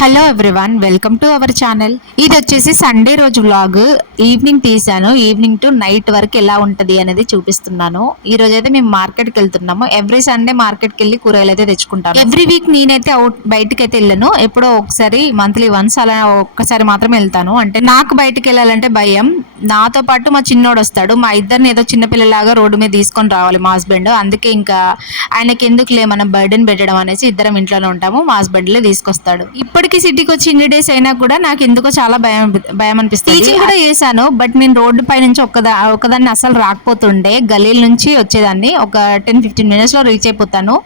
Hello everyone, welcome to our channel. ఇది వచ్చేసి Sunday రోజు వ్లాగ్. ఈవినింగ్ తీసాను. ఈవినింగ్ టు నైట్ వరకు ఎలా ఉంటది అనేది చూపిస్తున్నాను. ఈ రోజు అయితే మేము మార్కెట్ కి వెళ్తున్నాము. ఎవ్రీ సండే మార్కెట్ కి వెళ్ళి కూరగాయలు అయితే తెచ్చుకుంటాను. ఎవ్రీ వీక్ నేనైతే బయటకి అయితే వెళ్ళను. ఎప్పుడో ఒకసారి మంత్లీ వన్స్ అలా ఒక్కసారి మాత్రమే వెళ్తాను. అంటే నాకు బయటకు వెళ్ళాలంటే భయం. నాతో పాటు మా చిన్నోడు వస్తాడు. మా ఇద్దరిని ఏదో చిన్నపిల్లలాగా రోడ్డు మీద తీసుకొని రావాలి మా హస్బెండ్. అందుకే ఇంకా ఆయనకి ఎందుకులే మనం బర్డెన్ పెట్టడం అనేసి ఇద్దరం ఇంట్లోనే ఉంటాము. మా హస్బెండ్లే తీసుకొస్తాడు. ఇప్పటికీ సిటీకి వచ్చి ఇన్ని డేస్ అయినా కూడా నాకు ఎందుకో చాలా భయం భయం అనిపిస్తుంది. టీచింగ్ కూడా చేశాను, బట్ నేను రోడ్డు పై నుంచి ఒకదాన్ని అసలు రాకపోతుండే. గలీల నుంచి వచ్చేదాన్ని. ఒక 10-15 మినిట్స్ లో రీచ్ అయిపోతాను.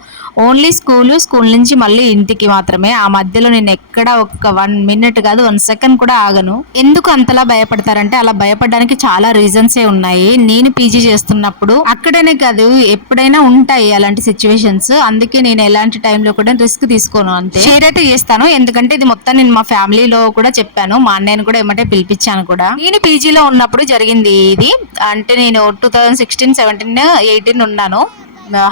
ఓన్లీ స్కూల్ నుంచి మళ్ళీ ఇంటికి మాత్రమే. ఆ మధ్యలో నేను ఎక్కడ ఒక 1 మినిట్ కాదు 1 సెకండ్ కూడా ఆగను. ఎందుకు అంతలా భయపడతారంటే అలా భయపడడానికి చాలా రీజన్సే ఉన్నాయి. నేను పీజీ చేస్తున్నప్పుడు అక్కడనే కాదు ఎప్పుడైనా ఉంటాయి అలాంటి సిచ్యువేషన్స్. అందుకే నేను ఎలాంటి టైంలో కూడా రిస్క్ తీసుకోను. అంతే షేర్ అయితే చేస్తాను, ఎందుకంటే ఇది మొత్తం నేను మా ఫ్యామిలీలో కూడా చెప్పాను. మా అన్నయ్యని కూడా ఏమంటే పిలిపించాను కూడా. నేను పీజీలో ఉన్నప్పుడు జరిగింది ఇది. అంటే నేను 2016, 17, 18 ఉన్నాను.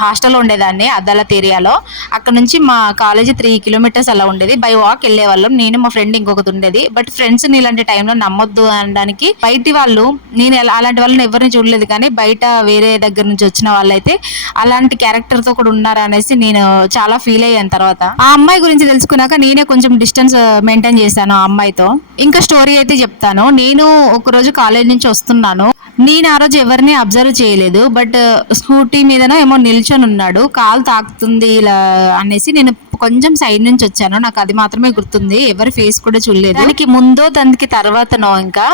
హాస్టల్లో ఉండేదాన్ని అద్దాలత్ ఏరియాలో. అక్కడ నుంచి మా కాలేజీ 3 కిలోమీటర్స్ అలా ఉండేది. బై వాక్ వెళ్ళేవాళ్ళం, నేను మా ఫ్రెండ్ ఇంకొకటి ఉండేది. బట్ ఫ్రెండ్స్ ఇలాంటి టైంలో నమ్మొద్దు అనడానికి బయటి వాళ్ళు, నేను అలాంటి వాళ్ళని ఎవరిని చూడలేదు, కానీ బయట వేరే దగ్గర నుంచి వచ్చిన వాళ్ళైతే అలాంటి క్యారెక్టర్ తో కూడా ఉన్నారు అనేసి నేను చాలా ఫీల్ అయ్యాను. తర్వాత ఆ అమ్మాయి గురించి తెలుసుకున్నాక నేనే కొంచెం డిస్టెన్స్ మెయింటైన్ చేశాను ఆ అమ్మాయితో. ఇంకా స్టోరీ అయితే చెప్తాను. నేను ఒకరోజు కాలేజ్ నుంచి వస్తున్నాను. నేను ఆ రోజు ఎవరిని అబ్జర్వ్ చేయలేదు, బట్ స్కూటీ మీదనో ఏమో నిల్చొని ఉన్నాడు. కాలు తాకుతుంది ఇలా అనేసి నేను కొంచెం సైడ్ నుంచి వచ్చాను. నాకు అది మాత్రమే గుర్తుంది, ఎవరి ఫేస్ కూడా చూడలేదు. దానికి ముందో దానికి తర్వాతనో ఇంకా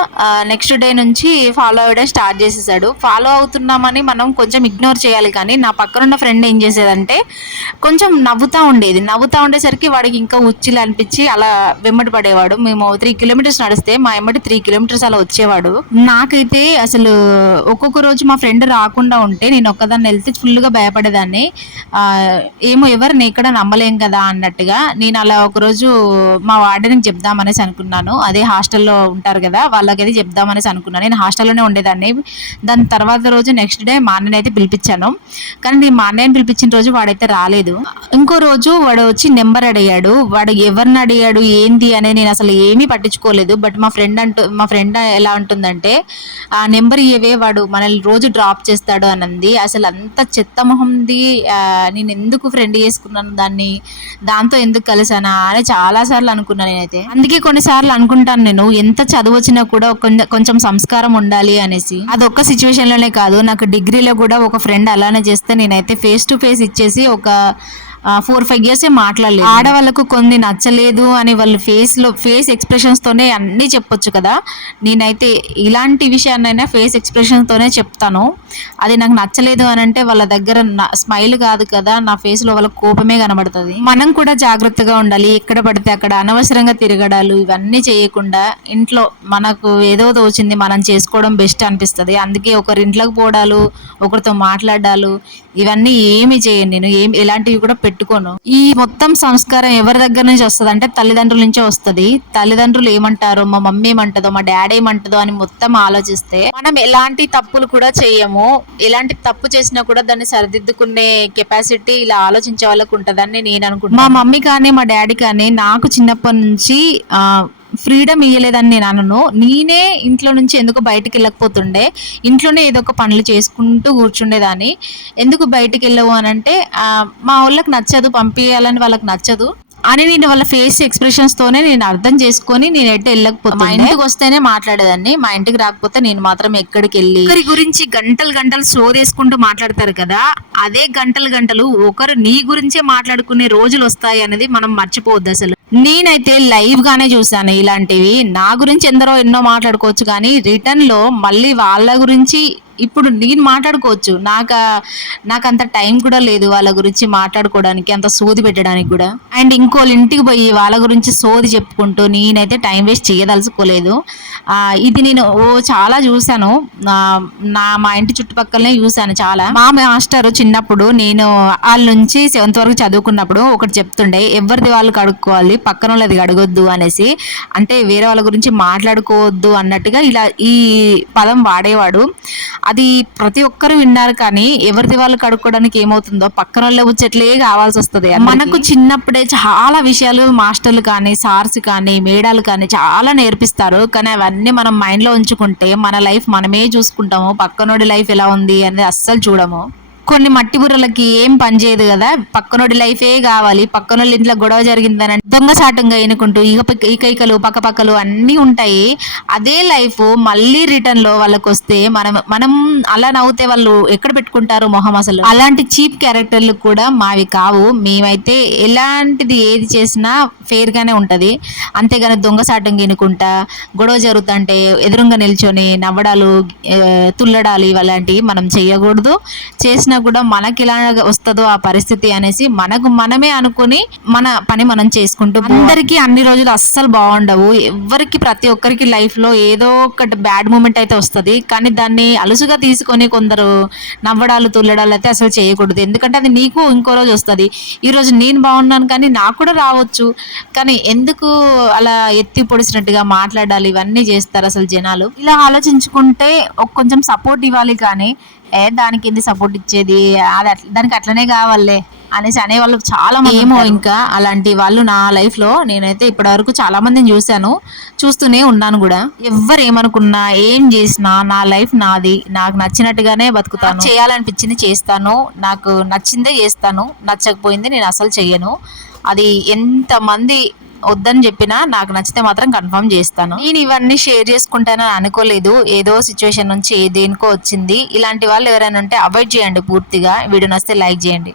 నెక్స్ట్ డే నుంచి ఫాలో అవ్వడం స్టార్ట్ చేసేసాడు. ఫాలో అవుతున్నామని మనం కొంచెం ఇగ్నోర్ చేయాలి, కానీ నా పక్కనున్న ఫ్రెండ్ ఏం చేసేదంటే కొంచెం నవ్వుతా ఉండేసరికి వాడికి ఇంకా ఉచ్చిలు అనిపించి అలా వెంబడి పడేవాడు. మేము 3 కిలోమీటర్స్ నడిస్తే మా ఎమ్మటి 3 కిలోమీటర్స్ అలా వచ్చేవాడు. నాకైతే అసలు ఒక్కొక్క రోజు మా ఫ్రెండ్ రాకుండా ఉంటే నేను ఒక్కదాన్ని వెళ్తే ఫుల్గా భయపడేదాన్ని. ఏమో ఎవరిని ఎక్కడ నమ్మలేం కదా అన్నట్టుగా. నేను అలా ఒకరోజు మా వార్డెన్కి చెప్దామనేసి అనుకున్నాను. అదే హాస్టల్లో ఉంటారు కదా, వాళ్ళకైతే చెప్దామనేసి అనుకున్నాను. నేను హాస్టల్లోనే ఉండేదాన్ని. దాని తర్వాత రోజు నెక్స్ట్ డే మా అన్నని అయితే పిలిపించాను, కానీ నేను మా అన్నయ్యని పిలిపించిన రోజు వాడైతే రాలేదు. ఇంకో రోజు వాడు వచ్చి నెంబర్ అడిగాడు. వాడు ఎవరిని అడిగాడు ఏంది అనేది నేను అసలు ఏమీ పట్టించుకోలేదు. బట్ మా ఫ్రెండ్ ఎలా ఉంటుందంటే, ఆ నెంబర్ ఇవ్వే, వాడు మనల్ని రోజు డ్రాప్ చేస్తాడు అని అంది. అసలు అంత చెత్త మొహంది. నేను ఎందుకు ఫ్రెండ్ చేసుకున్నాను దాన్ని, దాంతో ఎందుకు కలిసానా అని చాలా సార్లు అనుకున్నాను నేనైతే. అందుకే కొన్నిసార్లు అనుకుంటాను, నేను ఎంత చదువు వచ్చినా కూడా కొంచెం సంస్కారం ఉండాలి అనేసి. అదొక్క సిచ్యువేషన్ లోనే కాదు, నాకు డిగ్రీలో కూడా ఒక ఫ్రెండ్ అలానే చేస్తే నేనైతే ఫేస్ టు ఫేస్ ఇచ్చేసి ఒక 4-5 ఇయర్స్ మాట్లాడలేదు. ఆడవాళ్ళకు కొన్ని నచ్చలేదు అని వాళ్ళు ఫేస్ ఎక్స్ప్రెషన్స్ తోనే అన్ని చెప్పొచ్చు కదా. నేనైతే ఇలాంటి విషయాన్నైనా ఫేస్ ఎక్స్ప్రెషన్స్ తోనే చెప్తాను. అది నాకు నచ్చలేదు అని అంటే వాళ్ళ దగ్గర స్మైల్ కాదు కదా, నా ఫేస్ లో వాళ్ళ కోపమే కనబడుతుంది. మనం కూడా జాగ్రత్తగా ఉండాలి. ఎక్కడ పడితే అక్కడ అనవసరంగా తిరగడాలు ఇవన్నీ చేయకుండా ఇంట్లో మనకు ఏదో తోచింది మనం చేసుకోవడం బెస్ట్ అనిపిస్తుంది. అందుకే ఒకరి ఇంట్లోకి పోవడాలు, ఒకరితో మాట్లాడాలు ఇవన్నీ ఏమి చేయను నేను. ఎలాంటివి కూడా పెట్టుకోను. ఈ మొత్తం సంస్కారం ఎవరి దగ్గర నుంచి వస్తుంది అంటే తల్లిదండ్రుల నుంచే వస్తుంది. తల్లిదండ్రులు ఏమంటారో, మా మమ్మీ ఏమంటదో, మా డాడీ ఏమంటదో అని మొత్తం ఆలోచిస్తే మనం ఎలాంటి తప్పులు కూడా చేయము. ఎలాంటి తప్పు చేసినా కూడా దాన్ని సరిదిద్దుకునే కెపాసిటీ ఇలా ఆలోచించే వాళ్ళకు ఉంటదని నేను అనుకుంటున్నాను. మా మమ్మీ కానీ మా డాడీ కానీ నాకు చిన్నప్పటి నుంచి ఫ్రీడమ్ ఇయ్యలేదని నేను అనను. నేనే ఇంట్లో నుంచి ఎందుకు బయటికి వెళ్ళకపోతుండే, ఇంట్లోనే ఏదో ఒక పనులు చేసుకుంటూ కూర్చుండేదాన్ని. ఎందుకు బయటికి వెళ్ళవు అని అంటే మా వాళ్ళకి నచ్చదు, పంపించాలని వాళ్ళకి నచ్చదు అని నేను వాళ్ళ ఫేస్ ఎక్స్ప్రెషన్స్ తోనే నేను అర్థం చేసుకొని నేను ఎట్ట వెళ్ళకపోతే, మా ఇంటికి వస్తేనే మాట్లాడేదాన్ని. మా ఇంటికి రాకపోతే నేను మాత్రం ఎక్కడికి వెళ్ళి ఒకరి గురించి గంటలు స్టోర్ వేసుకుంటూ మాట్లాడతారు కదా, అదే గంటలు ఒకరు నీ గురించే మాట్లాడుకునే రోజులు వస్తాయి అనేది మనం మర్చిపోవద్దు. అసలు నేనైతే లైవ్ గానే చూసాను ఇలాంటివి. నా గురించి ఎన్నో మాట్లాడుకోవచ్చు, కానీ రిటర్న్ లో మళ్ళీ వాళ్ళ గురించి ఇప్పుడు నేను మాట్లాడుకోవచ్చు. నాకు అంత టైం కూడా లేదు వాళ్ళ గురించి మాట్లాడుకోవడానికి, అంత సోది పెట్టడానికి కూడా. అండ్ ఇంకోళ్ళ ఇంటికి పోయి వాళ్ళ గురించి సోది చెప్పుకుంటూ నేనైతే టైం వేస్ట్ చేయదలుచుకోలేదు. ఇది నేను చాలా చూసాను. మా ఇంటి చుట్టుపక్కలనే చూసాను చాలా. మా మాస్టర్ చిన్నప్పుడు నేను వాళ్ళ నుంచి 7th వరకు చదువుకున్నప్పుడు ఒకటి చెప్తుండే, ఎవరిది వాళ్ళు కడుక్కోవాలి, పక్కన వాళ్ళది అడగొద్దు అనేసి. అంటే వేరే వాళ్ళ గురించి మాట్లాడుకోవద్దు అన్నట్టుగా ఇలా ఈ పదం వాడేవాడు. అది ప్రతి ఒక్కరు విన్నారు కానీ ఎవరిది వాళ్ళు కడుక్కోవడానికి ఏమవుతుందో పక్కన వాళ్ళ ముచ్చట్లే కావాల్సి వస్తుంది. మనకు చిన్నప్పుడే చాలా విషయాలు మాస్టర్లు కానీ సార్స్ కానీ మేడాలు కానీ చాలా నేర్పిస్తారు. కానీ అవన్నీ మనం మైండ్ లో ఉంచుకుంటే మన లైఫ్ మనమే చూసుకుంటాము, పక్కనోడి లైఫ్ ఎలా ఉంది అనేది అస్సలు చూడము. కొన్ని మట్టి బుర్రలకి ఏం పని చేయదు కదా, పక్కనోడి లైఫే కావాలి. పక్కనోళ్ళ ఇంట్లో గొడవ జరిగిందని దొంగసాటంగా ఎన్నుకుంటూ ఈకైకలు పక్కపక్కలు అన్నీ ఉంటాయి. అదే లైఫ్ మళ్ళీ రిటర్న్ లో వాళ్ళకి వస్తే మనం అలా నవ్వుతే వాళ్ళు ఎక్కడ పెట్టుకుంటారు మొహం అసలు. అలాంటి చీప్ క్యారెక్టర్లు కూడా మావి కావు. మేమైతే ఎలాంటిది ఏది చేసినా ఫెయిర్ గానే ఉంటది. అంతేగాని దొంగసాటంగా ఎన్నుకుంటా గొడవ జరుగుతుంటే ఎదురుగా నిల్చొని నవ్వడాలు, తుల్లడాలు ఇలాంటివి మనం చెయ్యకూడదు. చేసిన కూడా మనకి ఇలా వస్తుందో ఆ పరిస్థితి అనేసి మనకు మనమే అనుకుని మన పని మనం చేసుకుంటూ, అందరికీ అన్ని రోజులు అస్సలు బాగుండవు. ఎవరికి ప్రతి ఒక్కరికి లైఫ్ లో ఏదో ఒకటి బ్యాడ్ మూమెంట్ అయితే వస్తుంది. కానీ దాన్ని అలుసుగా తీసుకొని కొందరు నవ్వడాలు తుల్లడాలు అయితే అసలు చేయకూడదు. ఎందుకంటే అది నీకు ఇంకో రోజు వస్తుంది. ఈ రోజు నేను బాగున్నాను కానీ నాకు కూడా రావచ్చు. కానీ ఎందుకు అలా ఎత్తి పొడిచినట్టుగా మాట్లాడాలి, ఇవన్నీ చేస్తారు అసలు జనాలు. ఇలా ఆలోచించుకుంటే కొంచెం సపోర్ట్ ఇవ్వాలి. కానీ దానికి ఏంది సపోర్ట్ ఇచ్చేది, అది దానికి అట్లనే కావాలే అనేసి అనేవాళ్ళు చాలా మంది. ఏమో ఇంకా అలాంటి వాళ్ళు నా లైఫ్ లో నేనైతే ఇప్పటి వరకు చాలా మందిని చూశాను, చూస్తూనే ఉన్నాను కూడా. ఎవ్వరు ఏమనుకున్నా ఏం చేసినా నా లైఫ్ నాది, నాకు నచ్చినట్టుగానే బతుకుతాను. చేయాలనిపించింది చేస్తాను, నాకు నచ్చిందే చేస్తాను, నచ్చకపోయింది నేను అసలు చెయ్యను. అది ఎంతమంది వద్దని చెప్పినా నాకు నచ్చితే మాత్రం కన్ఫర్మ్ చేస్తాను. నేను ఇవన్నీ షేర్ చేసుకుంటానని అనుకోలేదు. ఏదో సిచ్యువేషన్ నుంచి దేనికో వచ్చింది. ఇలాంటి వాళ్ళు ఎవరైనా ఉంటే అవాయిడ్ చేయండి పూర్తిగా. వీడియో నచ్చితే లైక్ చేయండి.